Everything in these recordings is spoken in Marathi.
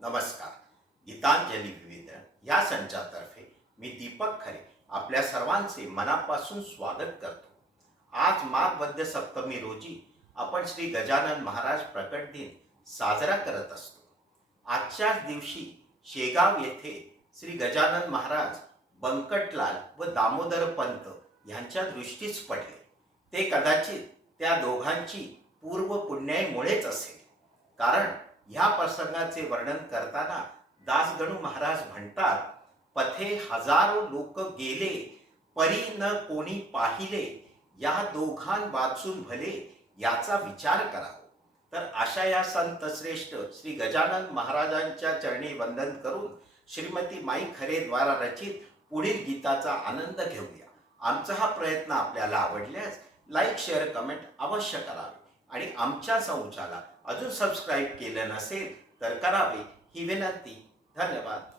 नमस्कार. गीतांजली विविध या संचातर्फे मी दीपक खरे आपल्या सर्वांचे मनापासून स्वागत करतो. आज माघ वद्य सप्तमी रोजी आपण श्री गजानन महाराज प्रकट दिन साजरा करत असतो. आजच्याच दिवशी शेगाव येथे श्री गजानन महाराज बंकटलाल व दामोदर पंत यांच्या दृष्टीस पडले. ते कदाचित त्या दोघांची पूर्व पुण्याईमुळेच असेल, कारण ह्या प्रसंगाचे वर्णन करताना दासगणू महाराज म्हणतात, पथे हजारो लोक गेले परी न कोणी पाहिले, या दोघां वाचून भले याचा विचार करावा. तर अशा या संत श्रेष्ठ श्री गजानन महाराजांच्या चरणी वंदन करून श्रीमती माई खरे द्वारा रचित पुढील गीताचा आनंद घेऊया. आमचा हा प्रयत्न आपल्याला आवडल्यास लाईक शेअर कमेंट अवश्य करावे आणि आमच्या संचाला अजून सबस्क्राईब केलं नसेल तर करावे ही विनंती. धन्यवाद.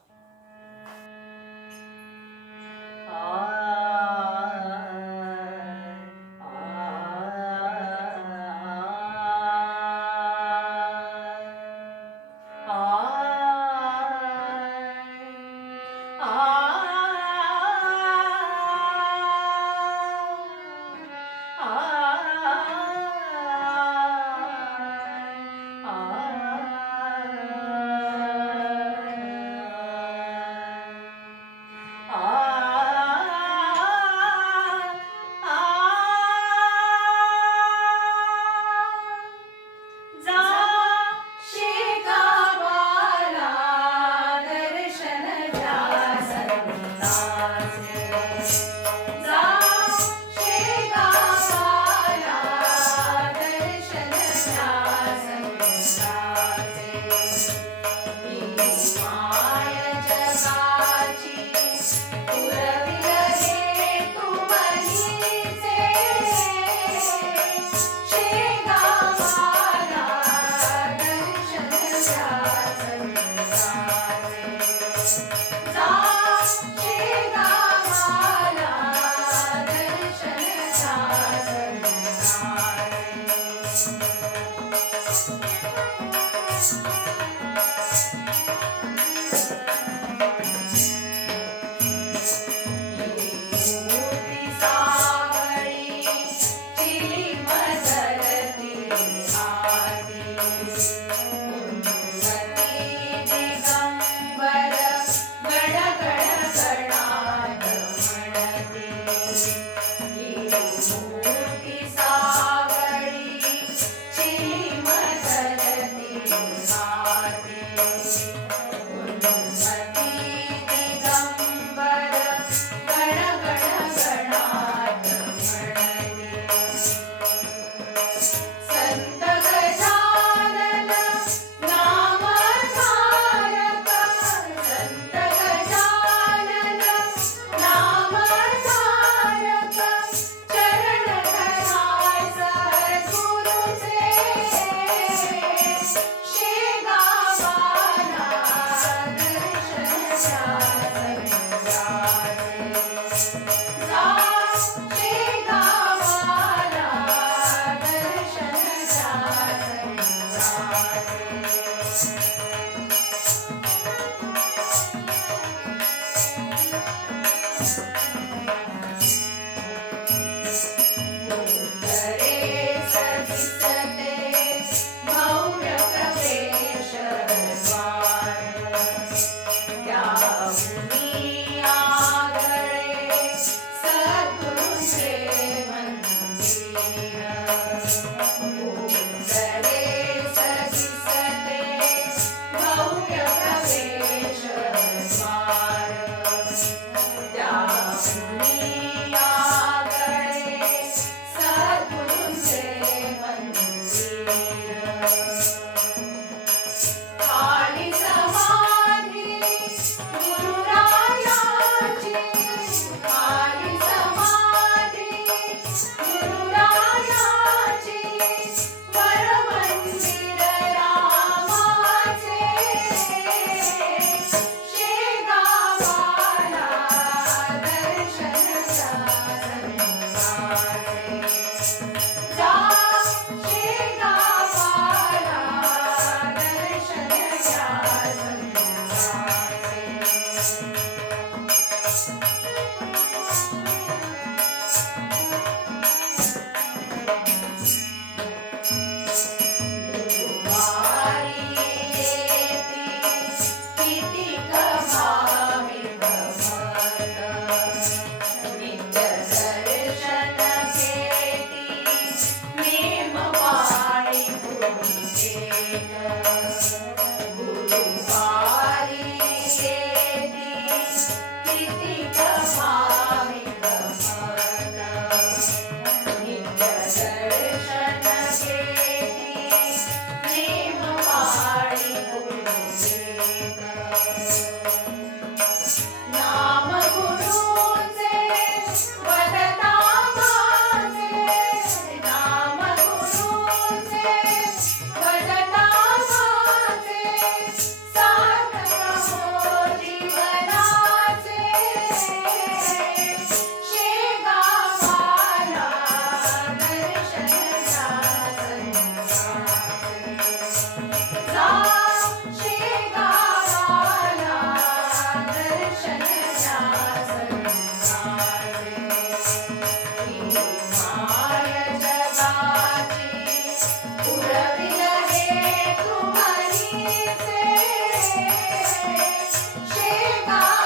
शेगाव